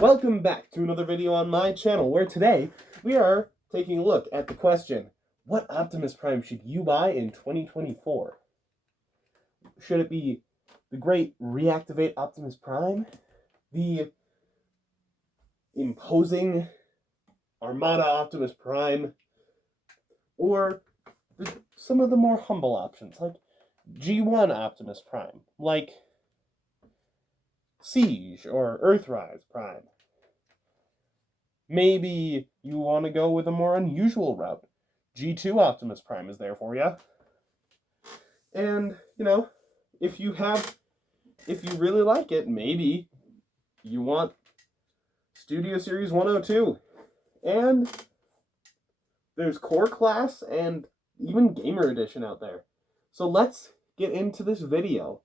Welcome back to another video on my channel, where today we are taking a look at the question, what Optimus Prime should you buy in 2024? Should it be the great reactivate Optimus Prime? The imposing Armada Optimus Prime? Or some of the more humble options, like G1 Optimus Prime, like Seige or Earthrise Prime? Maybe you want to go with a more unusual route. G2 Optimus Prime is there for you. And, if you really like it, maybe you want Studio Series 102. And there's Core Class and even Gamer Edition out there. So let's get into this video.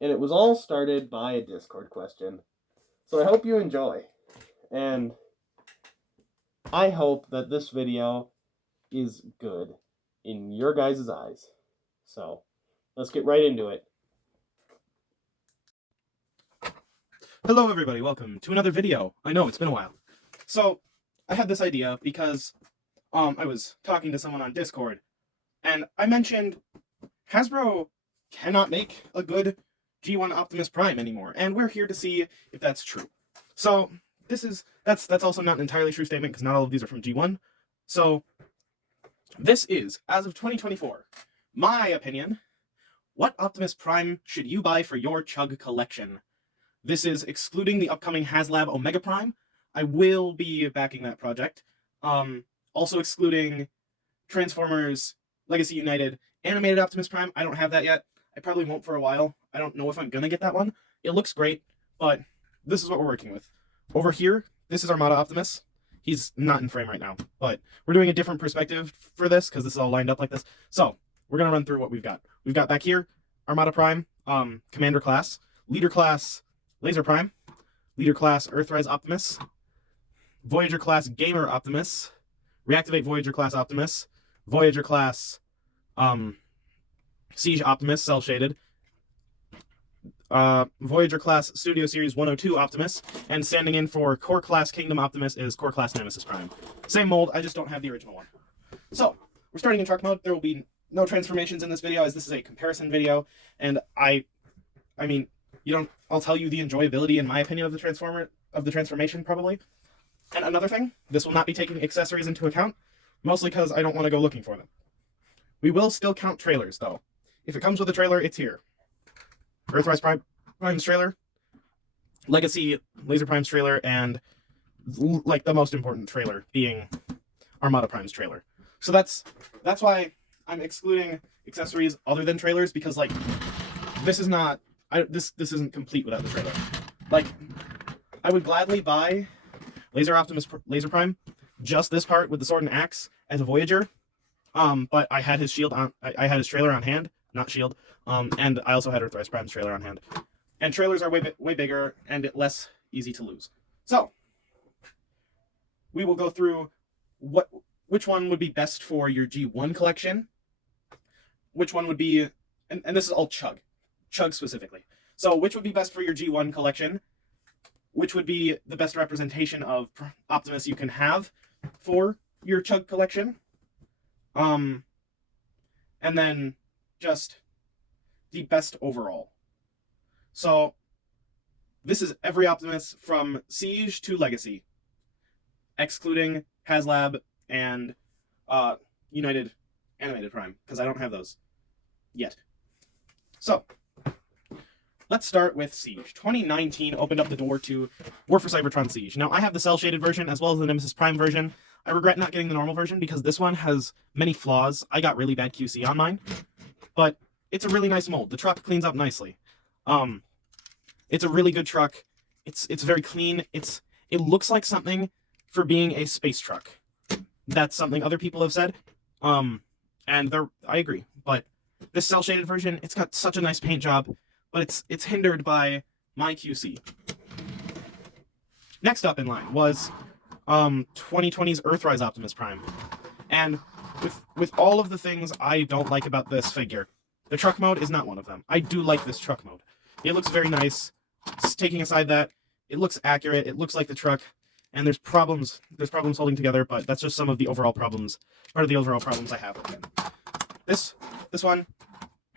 And it was all started by a Discord question. So I hope you enjoy. And I hope that this video is good in your guys' eyes. So let's get right into it. Hello everybody, welcome to another video. I know, it's been a while. So, I had this idea because I was talking to someone on Discord, and I mentioned Hasbro cannot make a good G1 Optimus Prime anymore, and we're here to see if that's true. So, that's also not an entirely true statement, because not all of these are from G1. So, this is, as of 2024, my opinion, what Optimus Prime should you buy for your Chug collection? This is excluding the upcoming HasLab Omega Prime. I will be backing that project. Also excluding Transformers Legacy United Animated Optimus Prime. I don't have that yet. I probably won't for a while. I don't know if I'm gonna get that one. It looks great, but this is what we're working with. Over here, this is Armada Optimus. He's not in frame right now, but we're doing a different perspective for this because this is all lined up like this. So we're gonna run through what we've got. We've got back here Armada Prime, Commander Class, Leader Class Laser Prime, Leader Class Earthrise Optimus, Voyager Class Gamer Optimus, Reactivate Voyager Class Optimus, Voyager Class Siege Optimus, Cell Shaded, Voyager Class Studio Series 102 Optimus, and standing in for Core Class Kingdom Optimus is Core Class Nemesis Prime. Same mold, I just don't have the original one. So, we're starting in truck mode. There will be no transformations in this video, as this is a comparison video, and I mean, I'll tell you the enjoyability, in my opinion, of the transformation, probably. And another thing, this will not be taking accessories into account, mostly because I don't want to go looking for them. We will still count trailers, though. If it comes with a trailer, it's here. Earthrise Prime's trailer, Legacy Laser Prime's trailer, and, like, the most important trailer being Armada Prime's trailer. So that's why I'm excluding accessories other than trailers, because, like, this is not... this isn't complete without the trailer. Like, I would gladly buy Laser Prime, just this part with the sword and axe as a Voyager, but I had his shield on. I had his trailer on hand, not shield, and I also had Earthrise Prime's trailer on hand. And trailers are way bigger and less easy to lose. So we will go through which one would be best for your G1 collection, which one would be, and this is all Chug specifically. So which would be best for your G1 collection, which would be the best representation of Optimus you can have for your Chug collection, and then just the best overall. So this is every Optimus from Siege to Legacy, excluding HasLab and United Animated Prime, because I don't have those yet. So let's start with Siege. 2019 opened up the door to War for Cybertron Siege. Now, I have the cel-shaded version as well as the Nemesis Prime version. I regret not getting the normal version because this one has many flaws. I got really bad QC on mine, but it's a really nice mold. The truck cleans up nicely. It's a really good truck. It's very clean. It looks like something for being a space truck. That's something other people have said, and I agree. But this cel-shaded version, it's got such a nice paint job, but it's hindered by my QC. Next up in line was 2020's Earthrise Optimus Prime. And with all of the things I don't like about this figure, the truck mode is not one of them. I do like this truck mode. It looks very nice. Taking aside that, It looks accurate. It looks like the truck, and there's problems. There's problems holding together, but that's just some of the overall problems. Part of the overall problems I have with him. This one,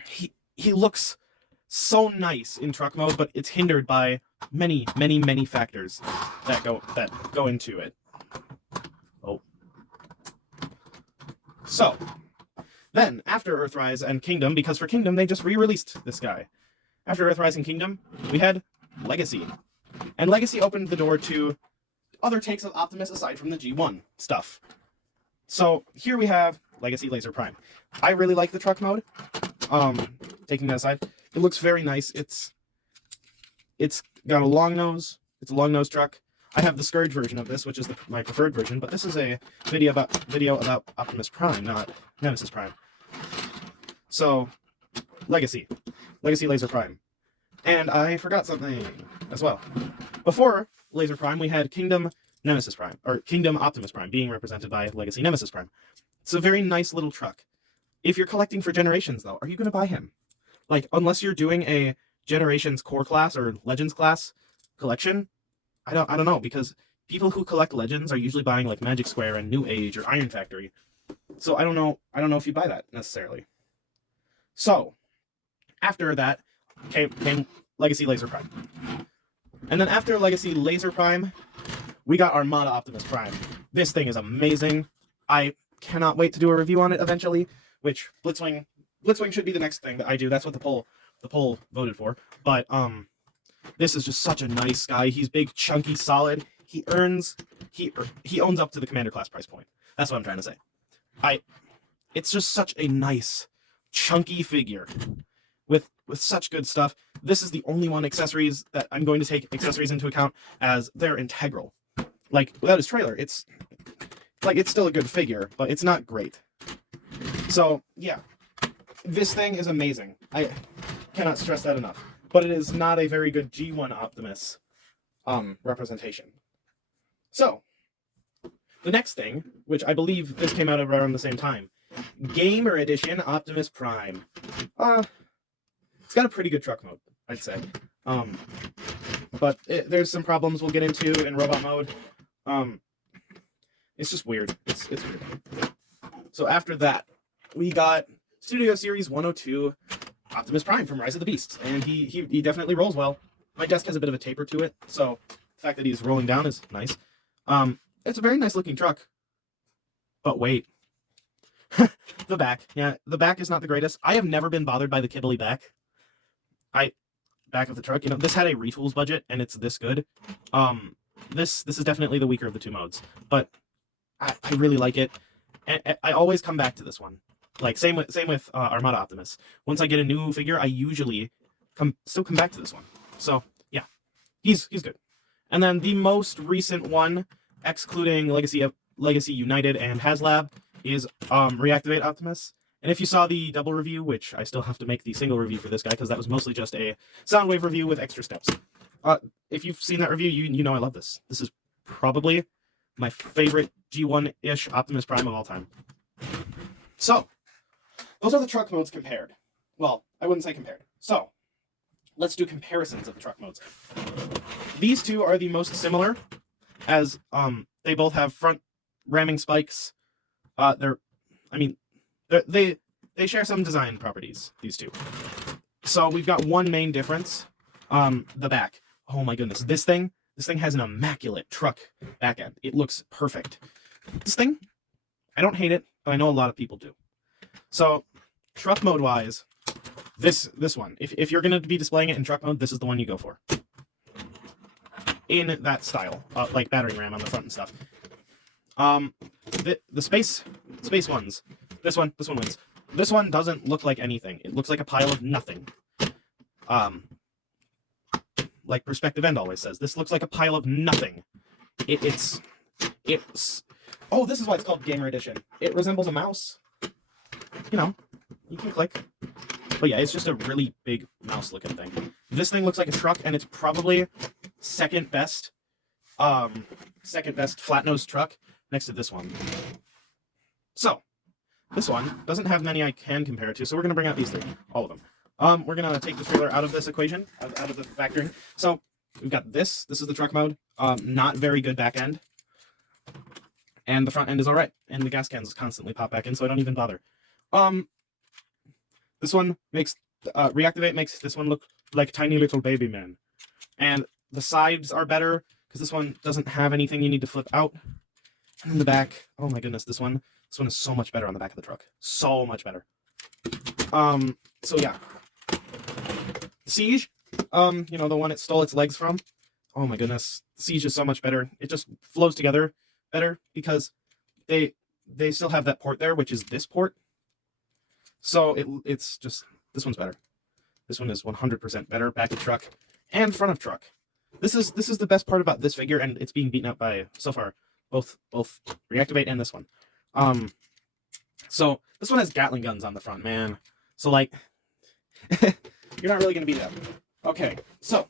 he looks so nice in truck mode, but it's hindered by many factors that go into it. Oh. So, then after Earthrise and Kingdom, because for Kingdom they just re-released this guy. After Earthrise and Kingdom, we had Legacy. And Legacy opened the door to other takes of Optimus aside from the G1 stuff. So here we have Legacy Laser Prime. I really like the truck mode. Taking that aside, it looks very nice. It's got a long nose. It's a long nose truck. I have the Scourge version of this, which is my preferred version, but this is a video about Optimus Prime, not Nemesis Prime. So, Legacy Laser Prime. And I forgot something as well. Before Laser Prime, we had Kingdom Nemesis Prime, or Kingdom Optimus Prime, being represented by Legacy Nemesis Prime. It's a very nice little truck. If you're collecting for Generations, though, are you going to buy him? Like, unless you're doing a Generations core class or Legends class collection, I don't know, because people who collect Legends are usually buying like Magic Square and New Age or Iron Factory. So I don't know if you buy that necessarily. So after that came Legacy Laser Prime. And then after Legacy Laser Prime, we got Armada Optimus Prime. This thing is amazing. I cannot wait to do a review on it eventually, which Blitzwing should be the next thing that I do. That's what the poll voted for. But this is just such a nice guy. He's big, chunky, solid. He owns up to the Commander class price point. That's what I'm trying to say. It's just such a nice, chunky figure with such good stuff. This is the only one accessories that I'm going to take accessories into account as they're integral. Like, without his trailer, it's still a good figure, but it's not great. So, yeah. This thing is amazing. I cannot stress that enough. But it is not a very good G1 Optimus representation. So, the next thing, which I believe this came out around the same time, Gamer Edition Optimus Prime. It's got a pretty good truck mode, I'd say. But there's some problems we'll get into in robot mode. It's just weird. It's weird. So after that, we got Studio Series 102 Optimus Prime from Rise of the Beasts, and he definitely rolls well. My desk has a bit of a taper to it, so the fact that he's rolling down is nice. It's a very nice looking truck. But wait. The back. Yeah, the back is not the greatest. I have never been bothered by the kibbly back. Back of the truck, this had a retools budget, and it's this good. This is definitely the weaker of the two modes, but I really like it. And I always come back to this one. Like, same with Armada Optimus. Once I get a new figure, I usually still come back to this one. So, yeah. He's good. And then the most recent one, excluding Legacy United and HasLab, is Reactivate Optimus. And if you saw the double review, which I still have to make the single review for this guy, because that was mostly just a Soundwave review with extra steps. If you've seen that review, you know I love this. This is probably my favorite G1-ish Optimus Prime of all time. So, those are the truck modes compared. Well, I wouldn't say compared. So, let's do comparisons of the truck modes. These two are the most similar, as they both have front ramming spikes. They share some design properties, these two. So we've got one main difference. The back. Oh my goodness. This thing has an immaculate truck back end. It looks perfect. This thing, I don't hate it, but I know a lot of people do. So, truck mode wise, this one. If you're going to be displaying it in truck mode, this is the one you go for. In that style, like battering ram on the front and stuff. The space ones. This one wins. This one doesn't look like anything. It looks like a pile of nothing. Like Perspective End always says, this looks like a pile of nothing. It's. Oh, this is why it's called Gamer Edition. It resembles a mouse. You can click. But yeah, it's just a really big mouse-looking thing. This thing looks like a truck, and it's probably second best flat-nosed truck next to this one. So, this one doesn't have many I can compare it to, so we're going to bring out these three, all of them. We're going to take the trailer out of this equation, out of the factory. So, we've got this. This is the truck mode. Not very good back end. And the front end is all right. And the gas cans constantly pop back in, so I don't even bother. This one makes, reactivate makes this one look like tiny little baby man. And the sides are better, because this one doesn't have anything you need to flip out. And in the back, oh my goodness, this one is so much better on the back of the truck. So much better. So yeah. Seige, you know, the one it stole its legs from. Oh my goodness. Seige is so much better. It just flows together better because they still have that port there, which is this port. So it's just, this one's better. This one is 100% better, back of truck and front of truck. This is the best part about this figure, and it's being beaten up by, so far, both Reactivate and this one. So this one has Gatling guns on the front, man. So like, you're not really gonna beat that. Okay, so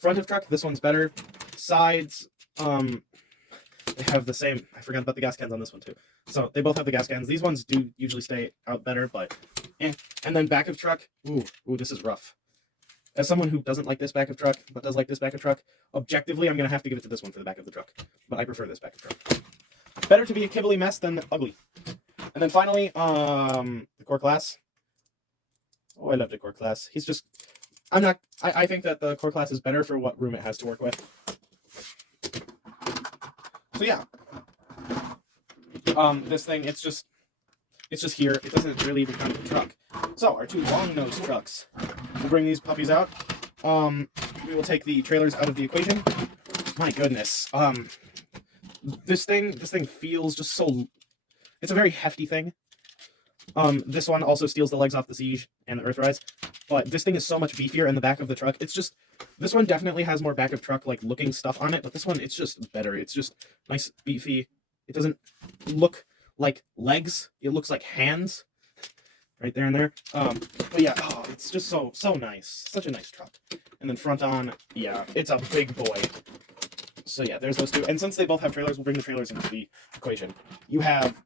front of truck, this one's better. Sides, they have the same. I forgot about the gas cans on this one too. So they both have the gas cans. These ones do usually stay out better, but eh. And then back of truck, ooh, this is rough. As someone who doesn't like this back of truck, but does like this back of truck, objectively, I'm gonna have to give it to this one for the back of the truck. But I prefer this back of truck. Better to be a kibbly mess than ugly. And then finally, the core class. Oh, I love the core class. He's just, I think that the core class is better for what room it has to work with. So yeah. This thing, it's just here. It doesn't really become a truck. So our two long-nosed trucks. We'll bring these puppies out. We will take the trailers out of the equation. My goodness. This thing feels just so, it's a very hefty thing. This one also steals the legs off the Seige and the Earthrise, but this thing is so much beefier in the back of the truck. It's just, this one definitely has more back of truck like looking stuff on it, but this one, it's just better. It's just nice, beefy. It doesn't look like legs. It looks like hands right there and there. But yeah, oh, it's just so nice. Such a nice truck. And then front on, yeah, it's a big boy. So yeah, there's those two. And since they both have trailers, we'll bring the trailers into the equation. You have,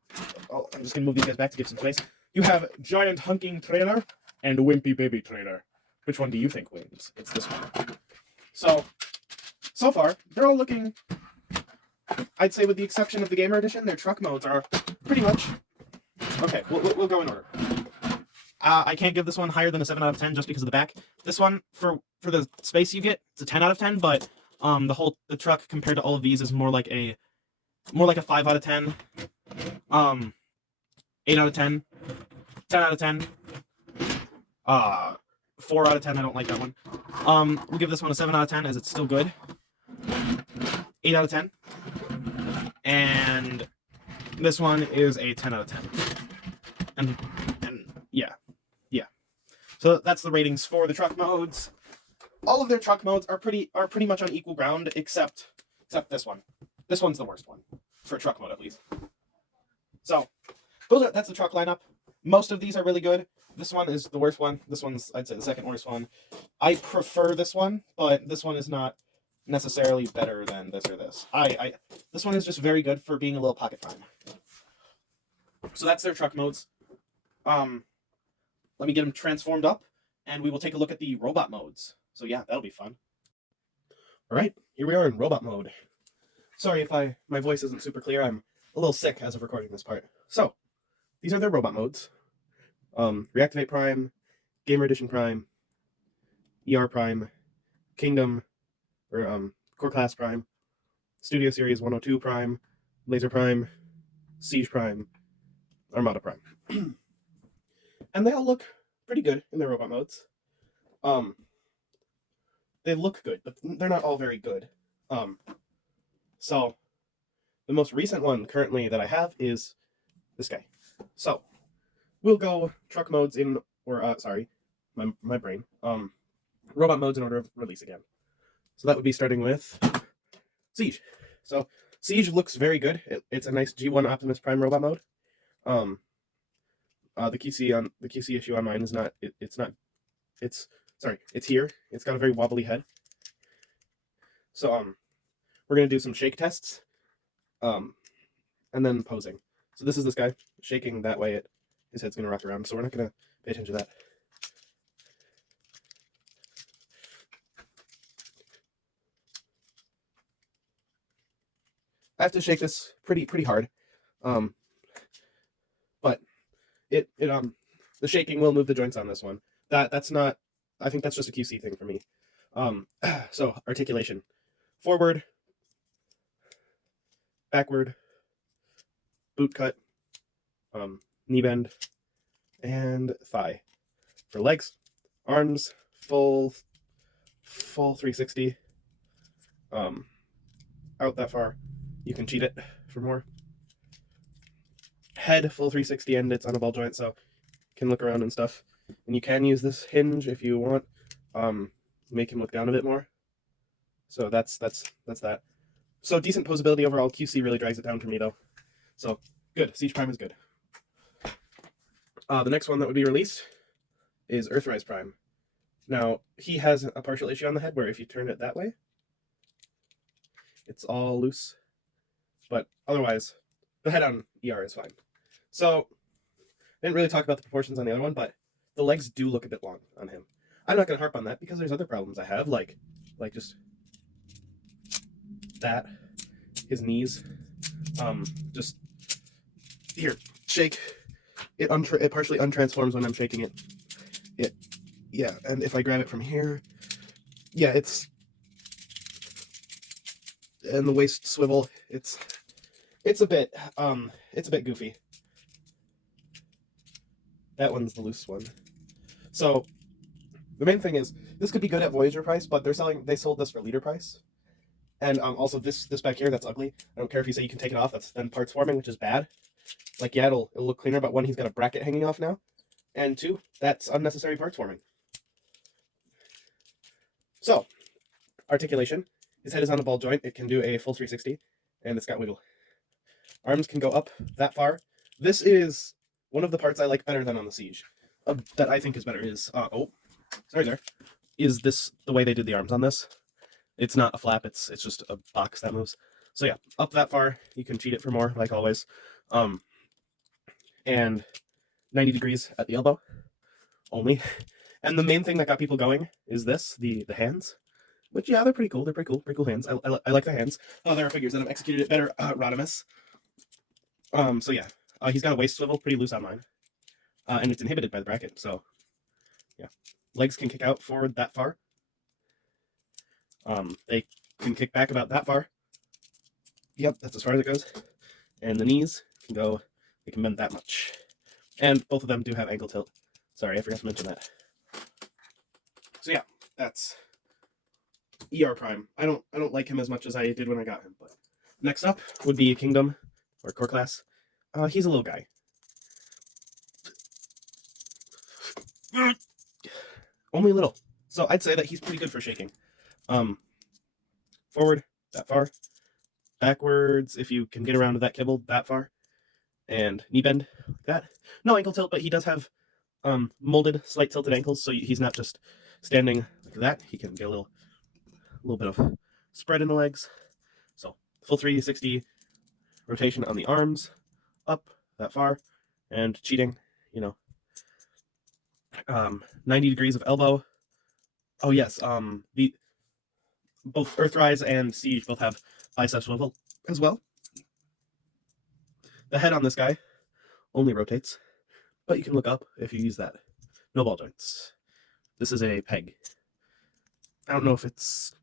oh, I'm just going to move these guys back to give some space. You have giant hunking trailer and wimpy baby trailer. Which one do you think wins? It's this one. So far, they're all looking, I'd say with the exception of the Gamer Edition, their truck modes are pretty much, okay, we'll go in order. I can't give this one higher than a 7 out of 10 just because of the back. This one, for the space you get, it's a 10 out of 10, but the truck compared to all of these is more like a 5 out of 10, 8 out of 10, 10 out of 10, 4 out of 10, I don't like that one. We'll give this one a 7 out of 10 as it's still good. 8 out of 10. And this one is a 10 out of 10. And yeah. So that's the ratings for the truck modes. All of their truck modes are pretty much on equal ground, except this one. This one's the worst one for truck mode, at least. So that's the truck lineup. Most of these are really good. This one is the worst one. This one's, I'd say, the second worst one. I prefer this one, but this one is not necessarily better than this or this. This one is just very good for being a little pocket prime. So that's their truck modes. Let me get them transformed up, and we will take a look at the robot modes. So yeah, that'll be fun. All right, here we are in robot mode. Sorry if my voice isn't super clear. I'm a little sick as of recording this part. So these are their robot modes. Reactivate Prime, Gamer Edition Prime, ER Prime, Kingdom, or Core Class Prime, Studio Series 102 Prime, Laser Prime, Siege Prime, Armada Prime. And they all look pretty good in their robot modes. They look good, but they're not all very good. So the most recent one currently that I have is this guy. So we'll go truck modes in, or sorry, my brain. Robot modes in order of release again. So that would be starting with Siege. So Siege looks very good. It's a nice G1 Optimus Prime robot mode. The QC issue on mine is not. It's here. It's got a very wobbly head. So we're gonna do some shake tests, and then posing. So this is this guy shaking that way. His head's gonna rock around. So we're not gonna pay attention to that. I have to shake this pretty hard. But the shaking will move the joints on this one. That's not, I think that's just a QC thing for me. So articulation. Forward, backward, boot cut, knee bend, and thigh. For legs, arms, full 360. Out that far. You can cheat it for more. Head, full 360, and it's on a ball joint, so you can look around and stuff. And you can use this hinge if you want. Make him look down a bit more. So that's that. So decent posability overall. QC really drags it down for me though. So good. Seige Prime is good. The next one that would be released is Earthrise Prime. Now he has a partial issue on the head where if you turn it that way, it's all loose. But otherwise, the head on ER is fine. So I didn't really talk about the proportions on the other one, but the legs do look a bit long on him. I'm not going to harp on that because there's other problems I have, like just that, his knees. Just here, shake. It partially untransforms when I'm shaking it. Yeah, and if I grab it from here, yeah, and the waist swivel, it's a bit goofy. That one's the loose one. So the main thing is this could be good at Voyager price, but they sold this for leader price. And also this back here, that's ugly. I don't care if you say you can take it off, that's then parts forming, which is bad. Like, yeah, it'll look cleaner, but one, he's got a bracket hanging off now. And two, that's unnecessary parts forming. So, articulation. His head is on a ball joint. It can do a full 360, and it's got wiggle. Arms can go up that far. This is one of the parts I like better than on the Seige. That I think is better is, is this the way they did the arms on this. It's not a flap, it's just a box that moves. So yeah, up that far, you can cheat it for more, like always. And 90 degrees at the elbow, only. And the main thing that got people going is this, the hands. Which, yeah, they're pretty cool. They're pretty cool hands. I like the hands. There are figures that have executed it better. Rodimus. So yeah, he's got a waist swivel, pretty loose on mine. And it's inhibited by the bracket, so yeah. Legs can kick out forward that far. They can kick back about that far. Yep, that's as far as it goes. And the knees can go, they can bend that much. And both of them do have ankle tilt. Sorry, I forgot to mention that. So yeah, that's ER Prime. I don't like him as much as I did when I got him, but next up would be Kingdom or Core Class. He's a little guy. Only little. So I'd say that he's pretty good for shaking. Forward, that far. Backwards, if you can get around to that kibble, that far. And knee bend, like that. No ankle tilt, but he does have molded, slight tilted ankles, so he's not just standing like that. He can get a little bit of spread in the legs. So full 360 rotation on the arms, up that far, and cheating, 90 degrees of elbow. Oh yes, both Earthrise and Seige both have bicep swivel as well. The head on this guy only rotates, but you can look up if you use that. No ball joints. This is a peg. I don't know if it's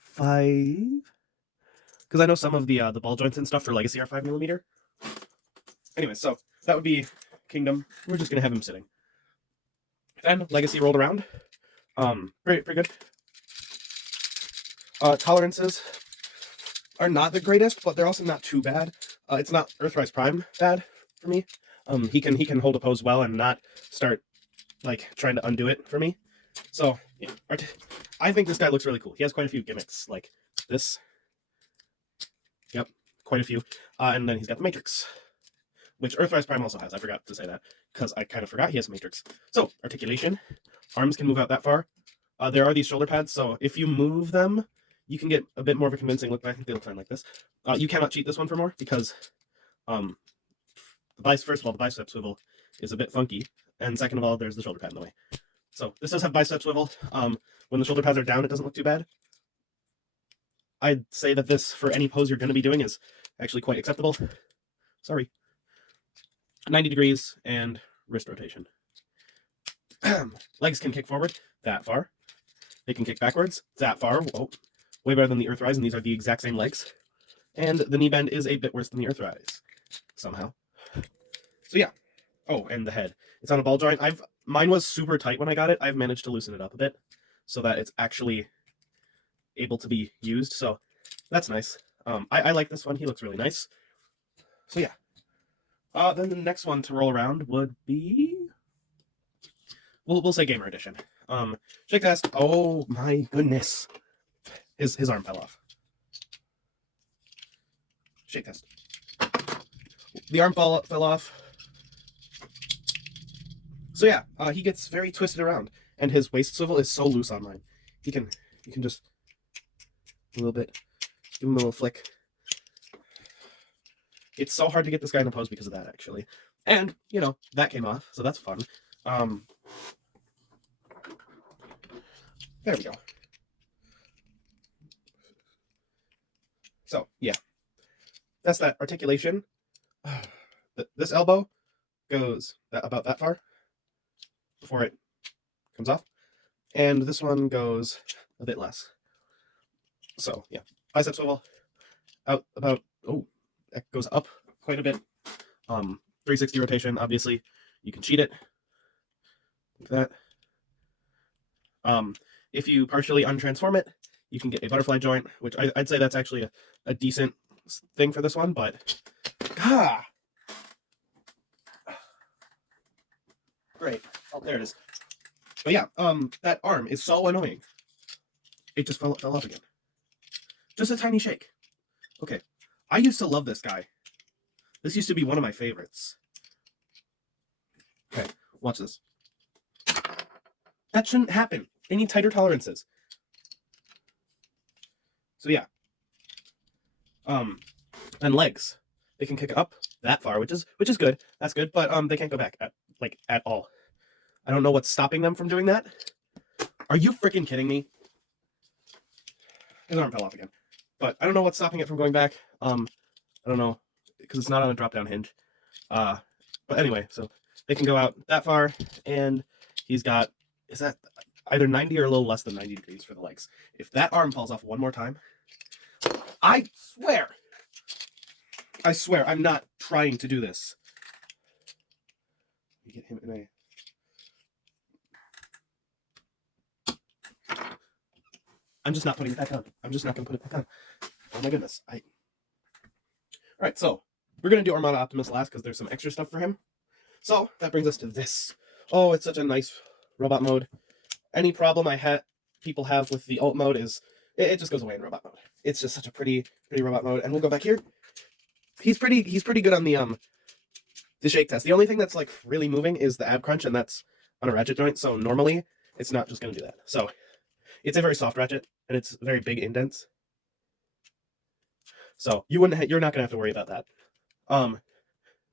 5, because I know some of the ball joints and stuff for Legacy are 5mm. Anyway, so that would be Kingdom. We're just gonna have him sitting. Then Legacy rolled around. Pretty good. Tolerances are not the greatest, but they're also not too bad. It's not Earthrise Prime bad for me. He can hold a pose well and not start like trying to undo it for me. So yeah, I think this guy looks really cool. He has quite a few gimmicks like this. Yep, quite a few. And then he's got the Matrix, which Earthrise Prime also has. I forgot to say that because I kind of forgot he has a Matrix. So articulation, arms can move out that far. There are these shoulder pads, so if you move them, you can get a bit more of a convincing look, but I think they look fine like this. You cannot cheat this one for more because first of all, the bicep swivel is a bit funky, and second of all, there's the shoulder pad in the way. So this does have bicep swivel. When the shoulder pads are down, it doesn't look too bad. I'd say that this, for any pose you're going to be doing, is actually quite acceptable. Sorry. 90 degrees and wrist rotation. Legs can kick forward that far. They can kick backwards that far. Whoa. Way better than the Earthrise, and these are the exact same legs. And the knee bend is a bit worse than the Earthrise, somehow. So yeah. Oh, and the head. It's on a ball joint. Mine was super tight when I got it. I've managed to loosen it up a bit so that it's actually able to be used. So that's nice. I like this one. He looks really nice. So yeah. Then the next one to roll around would be, we'll say Gamer Edition. Shake test. Oh my goodness. His arm fell off. Shake test. The arm fell off. So yeah, he gets very twisted around, and his waist swivel is so loose on mine. You can just a little bit, give him a little flick. It's so hard to get this guy in a pose because of that, actually. And, you know, that came off, so that's fun. There we go. So, yeah. That's that articulation. This elbow goes about that far before it comes off. And this one goes a bit less. So, yeah. Bicep swivel. Out about, oh, that goes up quite a bit. 360 rotation, obviously. You can cheat it. Like that. If you partially untransform it, you can get a butterfly joint, which I'd say that's actually a decent thing for this one, but great. Oh, there it is. But yeah, that arm is so annoying. It just fell off again. Just a tiny shake. Okay. I used to love this guy. This used to be one of my favorites. Okay, watch this. That shouldn't happen. They need tighter tolerances. So yeah. And legs. They can kick up that far, which is good. That's good, but they can't go back at all. I don't know what's stopping them from doing that. Are you freaking kidding me? His arm fell off again. But I don't know what's stopping it from going back. I don't know, because it's not on a drop-down hinge. But anyway, so they can go out that far, and he's got, is that either 90 or a little less than 90 degrees for the legs. If that arm falls off one more time, I swear, I'm not trying to do this. You get him in a... I'm just not putting it back on. I'm just not going to put it back on. Oh my goodness. Alright, so we're going to do Armada Optimus last because there's some extra stuff for him. So that brings us to this. Oh, it's such a nice robot mode. Any problem people have with the alt mode is it just goes away in robot mode. It's just such a pretty robot mode. And we'll go back here. He's pretty good on the shake test. The only thing that's like really moving is the ab crunch, and that's on a ratchet joint. So normally it's not just going to do that. So it's a very soft ratchet, and it's very big indents. So you're not going to have to worry about that.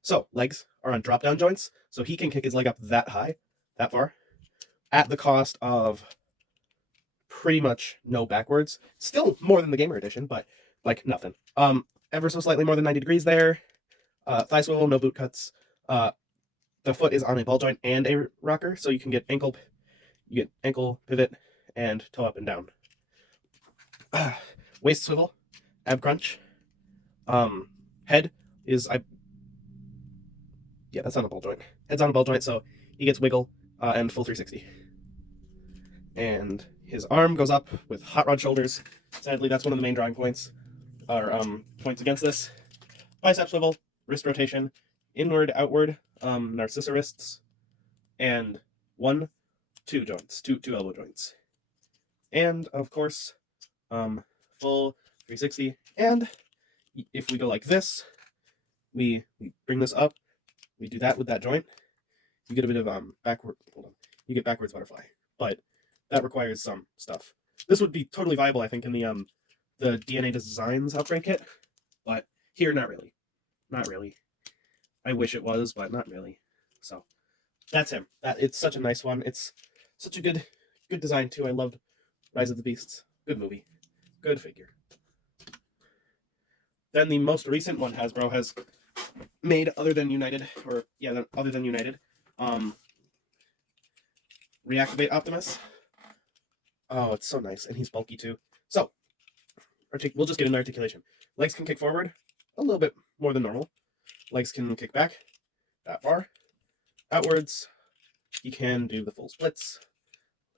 So legs are on drop down joints, so he can kick his leg up that high, that far, at the cost of pretty much no backwards. Still more than the Gamer Edition, but like nothing. Ever so slightly more than 90 degrees there. Thigh swivel, no boot cuts. The foot is on a ball joint and a rocker, so you get ankle pivot and toe up and down. Waist swivel, ab crunch. Head is that's on a ball joint. Head's on a ball joint, so he gets wiggle and full 360. And his arm goes up with hot rod shoulders. Sadly, that's one of the main drawing points, or points against this. Bicep swivel, wrist rotation, inward, outward, narcissa wrists, and two joints, two elbow joints. And of course, full 360. And if we go like this, we bring this up, we do that with that joint, you get a bit of you get backwards butterfly, but that requires some stuff. This would be totally viable, I think, in the DNA Designs upgrade kit, but here, not really. I wish it was, but not really. So that's him. It's such a nice one. It's such a good design too. I loved Rise of the Beasts. Good movie, good figure. than the most recent one Hasbro has made, other than United, Reactivate Optimus. Oh, it's so nice, and he's bulky too. So, we'll just get into articulation. Legs can kick forward a little bit more than normal. Legs can kick back that far. Outwards, he can do the full splits.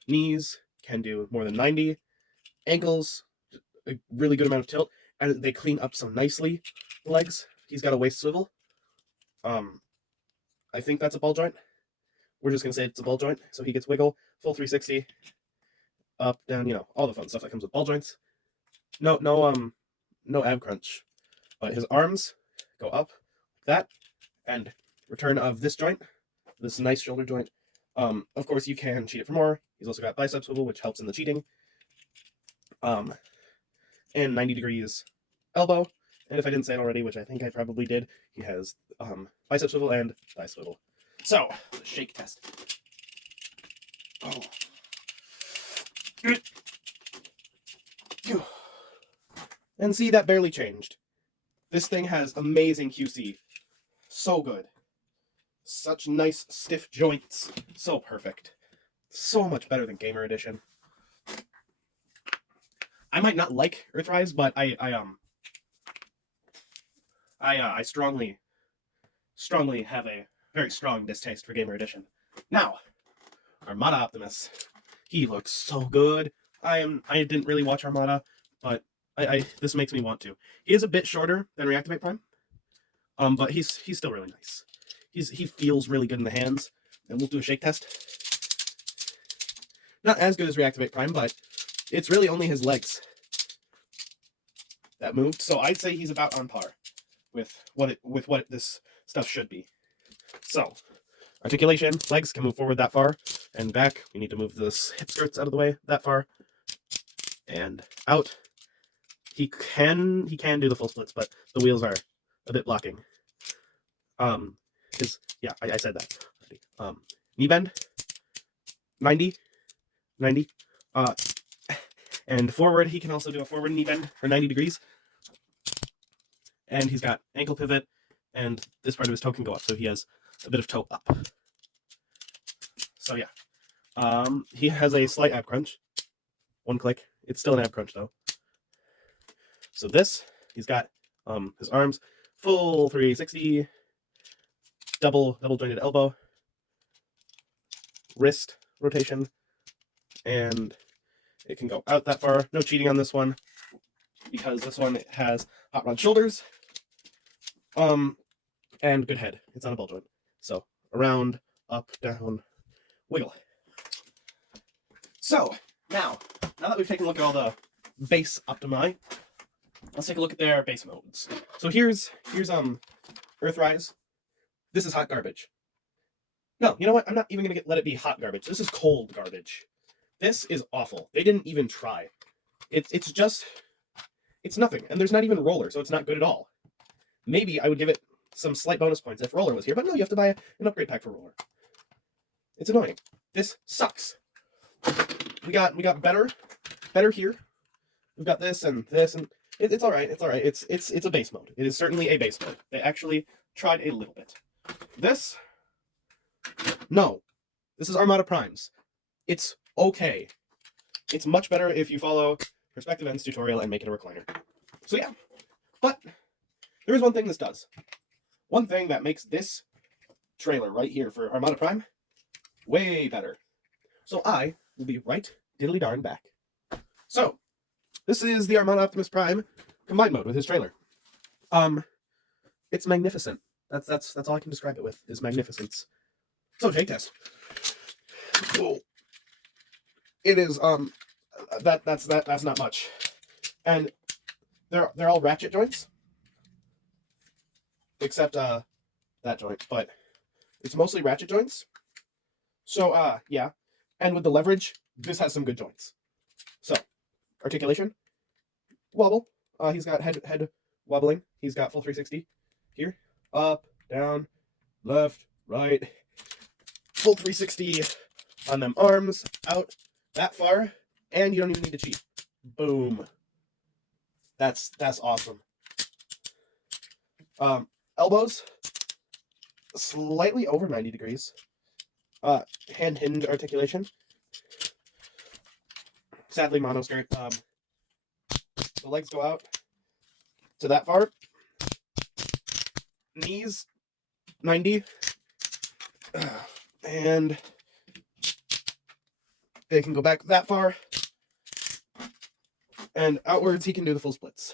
Knees can do more than 90. Ankles, a really good amount of tilt, and they clean up so nicely. Legs, he's got a waist swivel. I think that's a ball joint. We're just gonna say it's a ball joint, so he gets wiggle, full 360, up, down, all the fun stuff that comes with ball joints. No ab crunch, but his arms go up like that, and return of this joint, this nice shoulder joint. Of course, you can cheat it for more. He's also got bicep swivel, which helps in the cheating. And 90 degrees elbow. And if I didn't say it already, which I think I probably did, he has bicep swivel and thigh swivel. So, the shake test. Oh. And see, that barely changed. This thing has amazing QC. So good. Such nice stiff joints. So perfect. So much better than Gamer Edition. I might not like Earthrise, but I strongly have a very strong distaste for Gamer Edition. Now, Armada Optimus. He looks so good. I didn't really watch Armada, but this makes me want to. He is a bit shorter than Reactivate Prime, but he's still really nice. He feels really good in the hands, and we'll do a shake test. Not as good as Reactivate Prime, but it's really only his legs that moved, so I'd say he's about on par with what this stuff should be. So, articulation, legs can move forward that far, and back. We need to move this hip skirts out of the way that far, and out. He can do the full splits, but the wheels are a bit blocking. I said that. Knee bend, 90, and forward, he can also do a forward knee bend for 90 degrees. And he's got ankle pivot, and this part of his toe can go up, so he has a bit of toe up. So yeah. He has a slight ab crunch. One click. It's still an ab crunch though. So this, he's got his arms, full 360, double jointed elbow, wrist rotation, and it can go out that far. No cheating on this one, because this one has hot rod shoulders, and good head. It's on a ball joint. So around, up, down, wiggle. So now that we've taken a look at all the base Optimi, let's take a look at their base modes. So here's Earthrise. This is hot garbage. No, you know what? I'm not even gonna let it be hot garbage. This is cold garbage. This is awful. They didn't even try. It's nothing, and there's not even roller, so it's not good at all. Maybe I would give it some slight bonus points if roller was here, but no, you have to buy an upgrade pack for roller. It's annoying. This sucks. We got better here. We've got this and this, and it's all right. It's all right. It's a base mode. It is certainly a base mode. They actually tried a little bit. This, no, this is Armada Primes. It's okay. It's much better if you follow Perspective Ends tutorial and make it a recliner. So yeah, but there is one thing this does. One thing that makes this trailer right here for Armada Prime way better. So I will be right diddly darn back. So this is the Armada Optimus Prime combined mode with his trailer. It's magnificent. That's all I can describe it with, is magnificence. So shake test. Whoa. It is that's not much. And they're all ratchet joints. Except that joint, but it's mostly ratchet joints. So yeah. And with the leverage, this has some good joints. So, articulation, wobble. He's got head wobbling. He's got full 360 here, up, down, left, right, full 360 on them arms, out that far, and you don't even need to cheat. Boom. That's awesome. Elbows, slightly over 90 degrees. Hand hinge articulation. Sadly, mono skirt. The legs go out to that far. Knees, 90. And they can go back that far. And outwards, he can do the full splits.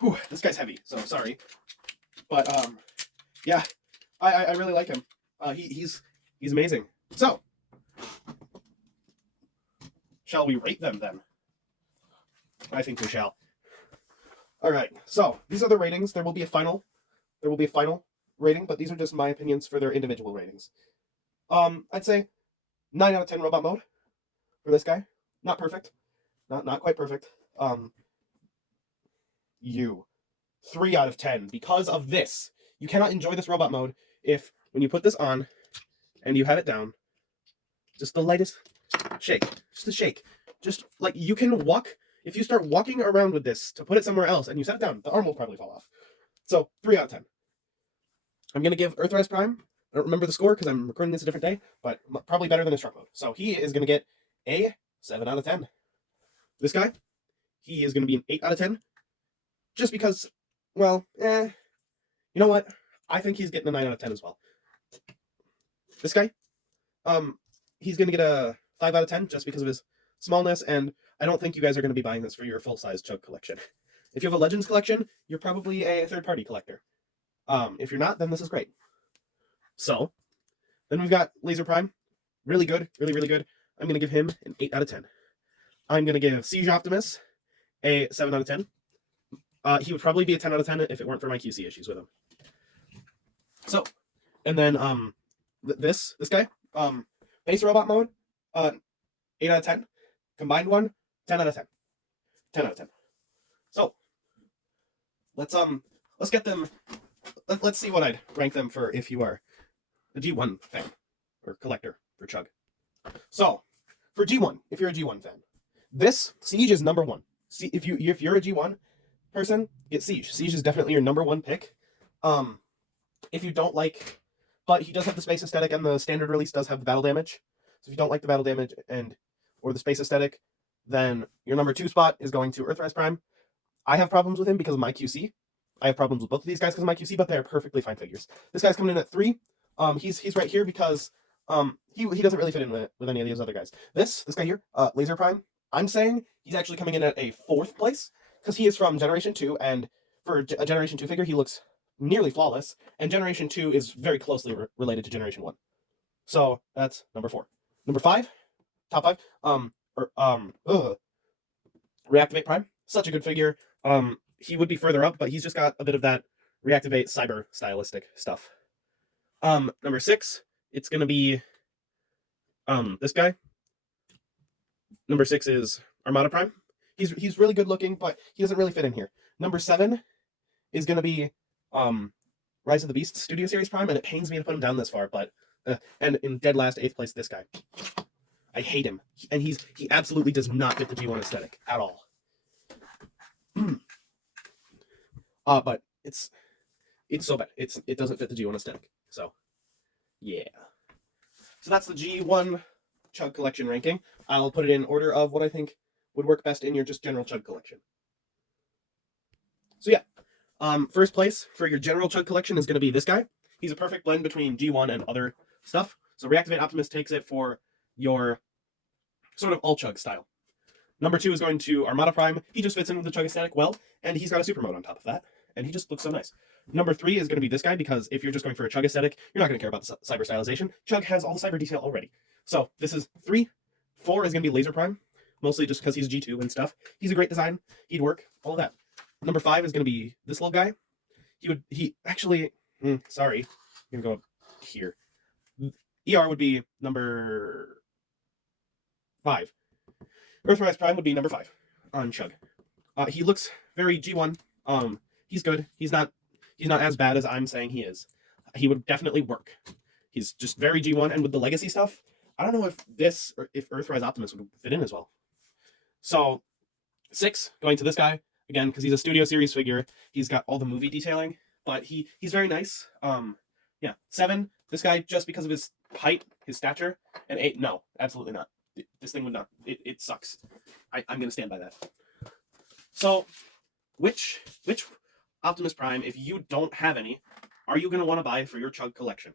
Whew, this guy's heavy, so sorry. But, yeah, I really like him. He's amazing. So, shall we rate them then? I think we shall. All right, so these are the ratings. There will be a final rating, but these are just my opinions for their individual ratings. I'd say 9 out of 10 robot mode for this guy. Not perfect. Not quite perfect. 3 out of 10 because of this. You cannot enjoy this robot mode if when you put this on and you have it down, just the lightest shake, just a shake. Just like you can walk, if you start walking around with this to put it somewhere else and you set it down, the arm will probably fall off. So 3 out of 10. I'm going to give Earthrise Prime, I don't remember the score because I'm recording this a different day, but probably better than his truck mode. So he is going to get a 7 out of 10. This guy, he is going to be an 8 out of 10. Just because, well, you know what? I think he's getting a 9 out of 10 as well. This guy, he's going to get a 5 out of 10 just because of his smallness, and I don't think you guys are going to be buying this for your full-size Chug collection. If you have a Legends collection, you're probably a third-party collector. If you're not, then this is great. So, then we've got Laser Prime. Really good, really good. I'm going to give him an 8 out of 10. I'm going to give Seige Optimus a 7 out of 10. He would probably be a 10 out of 10 if it weren't for my QC issues with him. So, and then this guy, base robot mode, 8 out of 10. Combined one, 10 out of 10. 10 out of 10. So, let's get them. Let's see what I'd rank them for if you are a G1 fan or collector for Chug. So, for G1, if you're a G1 fan, this Seige is number 1. See, if you're a G1 person, get Seige. Seige is definitely your number 1 pick. If you don't like, but he does have the space aesthetic, and the standard release does have the battle damage. So if you don't like the battle damage or the space aesthetic, then your number 2 spot is going to Earthrise Prime. I have problems with him because of my QC. I have problems with both of these guys because of my QC, but they're perfectly fine figures. This guy's coming in at 3. He's right here because he doesn't really fit in with any of these other guys. This guy here, Laser Prime, I'm saying he's actually coming in at a 4th place because he is from Generation 2, and for a Generation 2 figure, he looks nearly flawless, and Generation 2 is very closely related to Generation 1. So that's number 4. Number 5, top 5, Reactivate Prime. Such a good figure. He would be further up, but he's just got a bit of that Reactivate cyber stylistic stuff. Number 6, it's gonna be this guy. Number 6 is Armada Prime. He's really good looking, but he doesn't really fit in here. Number 7 is gonna be Rise of the Beast Studio Series Prime, and it pains me to put him down this far, but and in dead last 8th place, this guy. I hate him, and he absolutely does not fit the G1 aesthetic at all. But it's so bad. It doesn't fit the G1 aesthetic. So, yeah. So that's the G1 Chug collection ranking. I'll put it in order of what I think would work best in your just general Chug collection. So yeah, first place for your general Chug collection is going to be this guy. He's a perfect blend between G1 and other stuff. So Reactivate Optimus takes it for your sort of all Chug style. Number 2 is going to Armada Prime. He just fits in with the Chug aesthetic well, and he's got a super mode on top of that, and he just looks so nice. Number 3 is going to be this guy, because if you're just going for a Chug aesthetic, you're not going to care about the cyber stylization. Chug has all the cyber detail already. So this is 3. 4 is going to be Laser Prime, mostly just because he's G2 and stuff. He's a great design. He'd work, all of that. Number 5 is going to be this little guy. Sorry. I'm going to go up here. ER would be number 5. Earthrise Prime would be number 5 on Chug. He looks very G1. He's good. He's not as bad as I'm saying he is. He would definitely work. He's just very G1, and with the legacy stuff, I don't know if Earthrise Optimus would fit in as well. So 6 going to this guy again because he's a Studio Series figure. He's got all the movie detailing, but he's very nice. Yeah, 7. This guy, just because of his height, his stature, and 8. No, absolutely not. This thing would not. It sucks. I'm gonna stand by that. So, which Optimus Prime, if you don't have any, are you gonna want to buy for your Chug collection?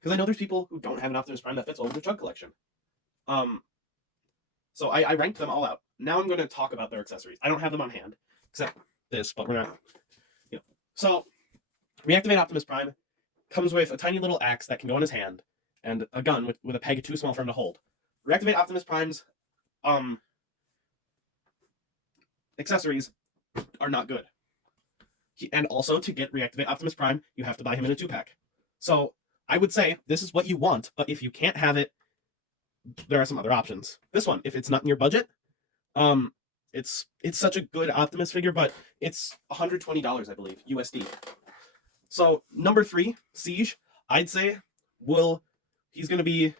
Because I know there's people who don't have an Optimus Prime that fits all of their Chug collection. So I ranked them all out. Now I'm going to talk about their accessories. I don't have them on hand, except this, but we're not, you know. So, Reactivate Optimus Prime comes with a tiny little axe that can go in his hand, and a gun with a peg too small for him to hold. Reactivate Optimus Prime's accessories are not good. And also, to get Reactivate Optimus Prime, you have to buy him in a 2-pack. So, I would say this is what you want, but if you can't have it, there are some other options. This one, if it's not in your budget, it's such a good Optimus figure, but it's $120, I believe, USD. So number 3, Seige, I'd say he's going to be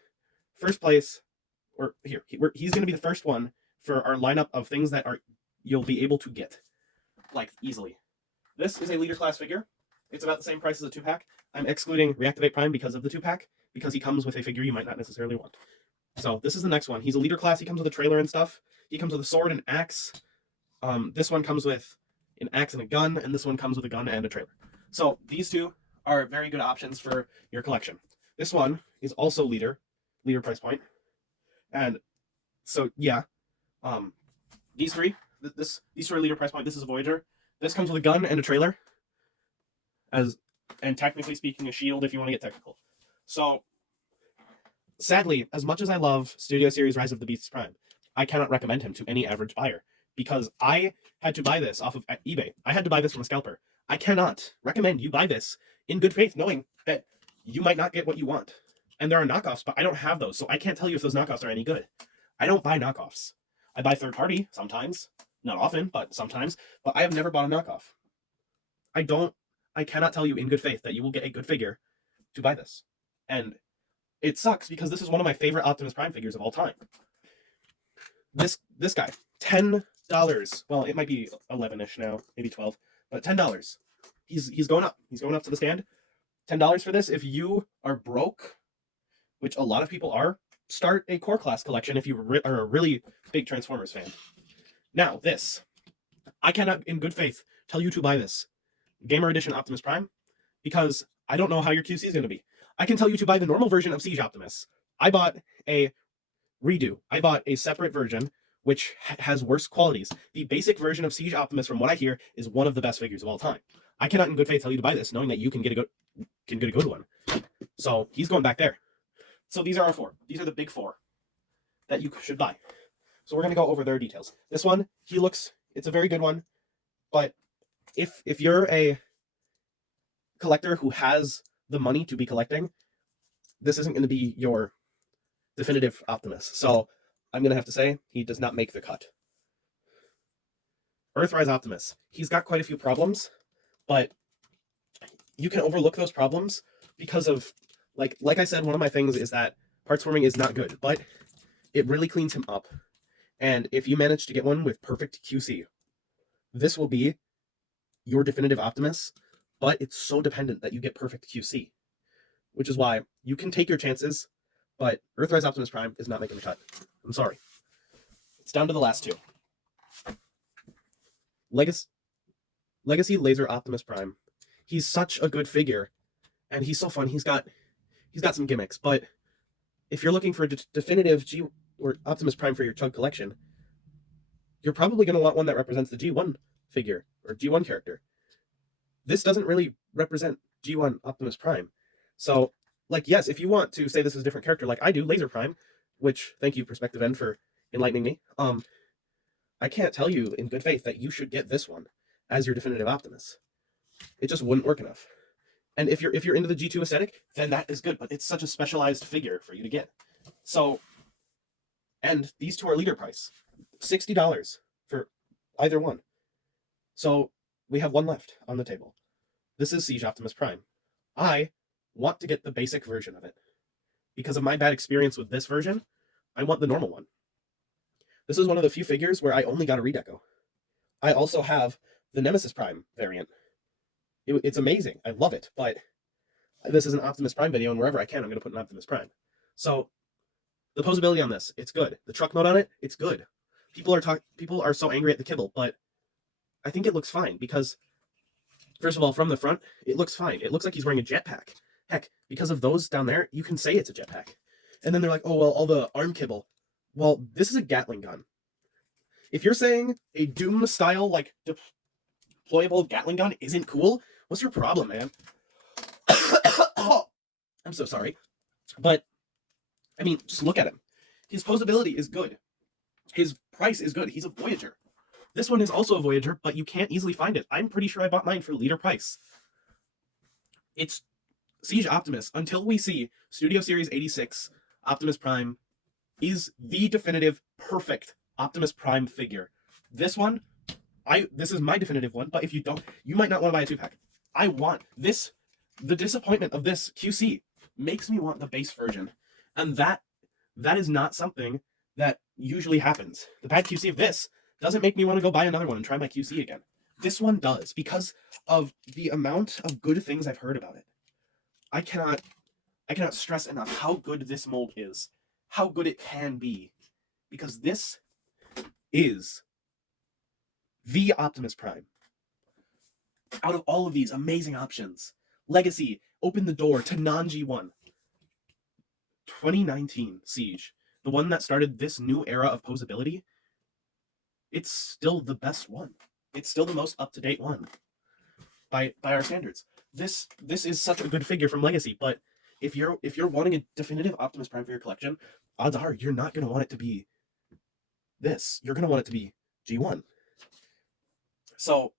first place, or he's going to be the first one for our lineup of things that you'll be able to get, like, easily. This is a leader class figure. It's about the same price as a 2-pack. I'm excluding Reactivate Prime because of the 2-pack, because he comes with a figure you might not necessarily want. So this is the next one. He's a leader class. He comes with a trailer and stuff. He comes with a sword and axe. This one comes with an axe and a gun, and this one comes with a gun and a trailer. So these two are very good options for your collection. This one is also leader price point. And so yeah, these three are leader price point. This is a Voyager. This comes with a gun and a trailer, and technically speaking, a shield if you want to get technical. So sadly, as much as I love Studio Series Rise of the Beasts Prime, I cannot recommend him to any average buyer, because I had to buy this off of eBay. I had to buy this from a scalper. I cannot recommend you buy this in good faith, knowing that you might not get what you want. And there are knockoffs, but I don't have those, so I can't tell you if those knockoffs are any good. I don't buy knockoffs. I buy third party sometimes, not often, but sometimes, but I have never bought a knockoff. I cannot tell you in good faith that you will get a good figure to buy this. And it sucks, because this is one of my favorite Optimus Prime figures of all time. This guy, $10. Well, it might be 11-ish now, maybe 12, but $10. He's going up. He's going up to the stand. $10 for this. If you are broke, which a lot of people are, start a core class collection if you are a really big Transformers fan. Now, this. I cannot, in good faith, tell you to buy this Gamer Edition Optimus Prime, because I don't know how your QC is going to be. I can tell you to buy the normal version of Seige Optimus. I bought a redo. I bought a separate version, which has worse qualities. The basic version of Seige Optimus, from what I hear, is one of the best figures of all time. I cannot in good faith tell you to buy this, knowing that you can get a good one. So he's going back there. So these are our 4. These are the big 4 that you should buy. So we're going to go over their details. This one, it's a very good one, but if you're a collector who has the money to be collecting, this isn't going to be your definitive Optimus. So I'm going to have to say he does not make the cut. Earthrise Optimus. He's got quite a few problems, but you can overlook those problems because of, like I said, one of my things is that parts forming is not good, but it really cleans him up. And if you manage to get one with perfect QC, this will be your definitive Optimus, but it's so dependent that you get perfect QC, which is why you can take your chances, but Earthrise Optimus Prime is not making the cut. I'm sorry. It's down to the last 2. Legacy Laser Optimus Prime. He's such a good figure, and he's so fun. He's got some gimmicks, but if you're looking for a definitive Optimus Prime for your Chug collection, you're probably going to want one that represents the G1 figure, or G1 character. This doesn't really represent G1 Optimus Prime. So, yes, if you want to say this is a different character, like I do, Laser Prime, which, thank you, Perspective N, for enlightening me, I can't tell you in good faith that you should get this one as your definitive Optimus. It just wouldn't work enough. And if you're into the G2 aesthetic, then that is good, but it's such a specialized figure for you to get. So, and these 2 are leader price. $60 for either one. So we have one left on the table. This is Seige Optimus Prime. I want to get the basic version of it. Because of my bad experience with this version, I want the normal one. This is one of the few figures where I only got a redeco. I also have the Nemesis Prime variant It's amazing. I love it. But this is an Optimus Prime video, and wherever I can, I'm going to put an Optimus Prime. So the posability on this, it's good. The truck mode on it, it's good. People are so angry at the kibble, but I think it looks fine because, first of all, from the front, it looks fine. It looks like he's wearing a jetpack. Heck, because of those down there, you can say it's a jetpack. And then they're like, oh, well, all the arm kibble. Well, this is a Gatling gun. If you're saying a Doom-style, like, deployable Gatling gun isn't cool, what's your problem, man? I'm so sorry. But, I mean, just look at him. His posability is good. His price is good. He's a Voyager. This one is also a Voyager, but you can't easily find it. I'm pretty sure I bought mine for leader price. It's Seige Optimus. Until we see Studio Series 86, Optimus Prime is the definitive, perfect Optimus Prime figure. This one, this is my definitive one, but if you don't, you might not want to buy a 2-pack. I want this. The disappointment of this QC makes me want the base version. And that is not something that usually happens. The bad QC of this doesn't make me want to go buy another one and try my QC again. This one does, because of the amount of good things I've heard about it. I cannot stress enough how good this mold is, how good it can be, because this is the Optimus Prime. Out of all of these amazing options, Legacy opened the door to non-G1. 2019 Seige, the one that started this new era of posability, it's still the best one. It's still the most up-to-date one by our standards. This is such a good figure from Legacy, but if you're wanting a definitive Optimus Prime for your collection, odds are you're not going to want it to be this. You're going to want it to be G1. So,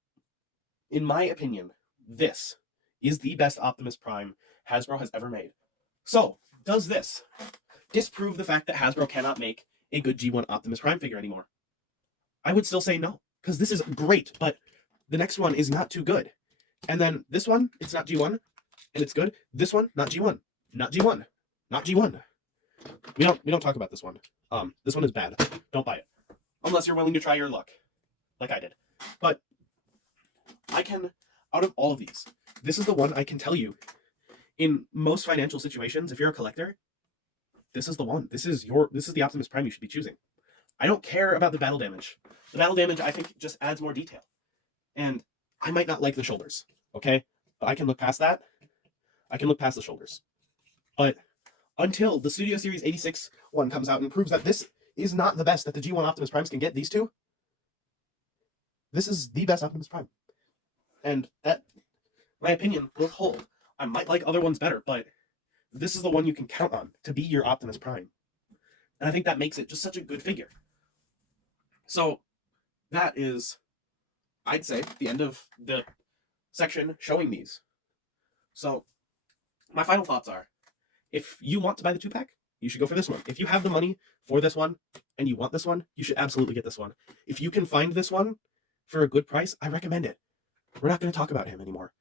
in my opinion, this is the best Optimus Prime Hasbro has ever made. So, does this disprove the fact that Hasbro cannot make a good G1 Optimus Prime figure anymore? I would still say no, because this is great, but the next one is not too good. And then this one, it's not G1, and it's good. This one, not G1, not G1, not G1. We don't talk about this one. This one is bad. Don't buy it, unless you're willing to try your luck, like I did. But I can, out of all of these, this is the one I can tell you. In most financial situations, if you're a collector, this is the one. This is the Optimus Prime you should be choosing. I don't care about the battle damage. The battle damage, I think, just adds more detail. And I might not like the shoulders, okay? But I can look past that. I can look past the shoulders. But until the Studio Series 86 one comes out and proves that this is not the best that the G1 Optimus Primes can get, these two, this is the best Optimus Prime. And that, my opinion, will hold. I might like other ones better, but this is the one you can count on to be your Optimus Prime. And I think that makes it just such a good figure. So that is, I'd say, the end of the section showing these. So my final thoughts are, if you want to buy the 2-pack, you should go for this one. If you have the money for this one and you want this one, you should absolutely get this one. If you can find this one for a good price, I recommend it. We're not going to talk about him anymore.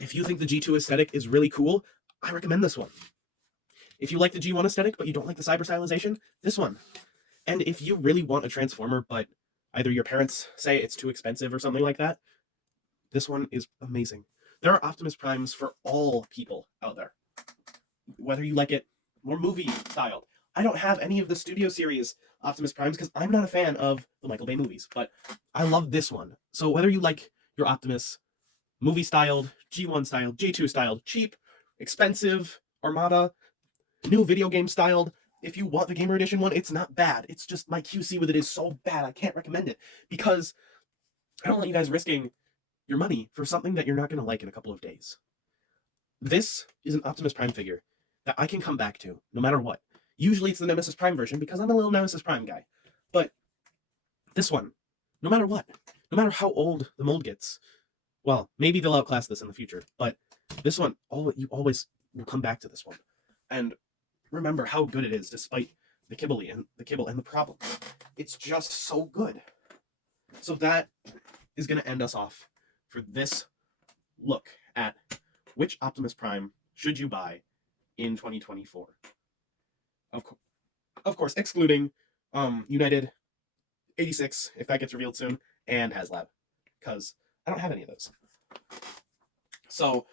If you think the G2 aesthetic is really cool, I recommend this one. If you like the G1 aesthetic, but you don't like the cyber stylization, this one. And if you really want a Transformer, but either your parents say it's too expensive or something like that, this one is amazing. There are Optimus Primes for all people out there. Whether you like it more movie styled. I don't have any of the Studio Series Optimus Primes because I'm not a fan of the Michael Bay movies, but I love this one. So whether you like your Optimus movie styled, G1 styled, G2 styled, cheap, expensive, Armada, new video game styled, if you want the Gamer Edition one, it's not bad. It's just my QC with it is so bad, I can't recommend it. Because I don't want you guys risking your money for something that you're not going to like in a couple of days. This is an Optimus Prime figure that I can come back to, no matter what. Usually it's the Nemesis Prime version, because I'm a little Nemesis Prime guy. But this one, no matter what, no matter how old the mold gets, well, maybe they'll outclass this in the future, but this one, you always will come back to this one. And remember how good it is, despite the kibble and the problems. It's just so good. So that is going to end us off for this look at which Optimus Prime should you buy in 2024. Of course, excluding United 86, if that gets revealed soon, and HasLab, because I don't have any of those. So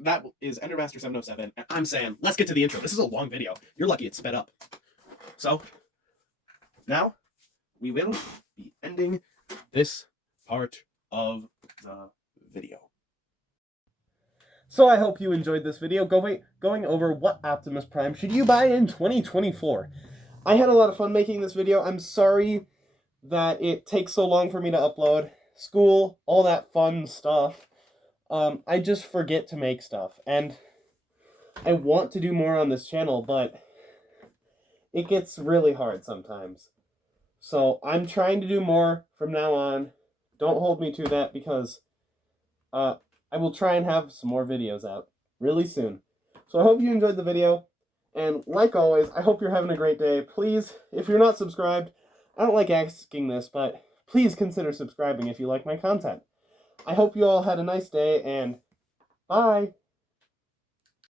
that is Endermaster 707, and I'm saying, let's get to the intro. This is a long video. You're lucky it's sped up. So now we will be ending this part of the video. So I hope you enjoyed this video going over what Optimus Prime should you buy in 2024. I had a lot of fun making this video. I'm sorry that it takes so long for me to upload. School, all that fun stuff. I just forget to make stuff, and I want to do more on this channel, but it gets really hard sometimes. So I'm trying to do more from now on. Don't hold me to that, because I will try and have some more videos out really soon. So I hope you enjoyed the video, and like always, I hope you're having a great day. Please, if you're not subscribed, I don't like asking this, but please consider subscribing if you like my content. I hope you all had a nice day, and bye!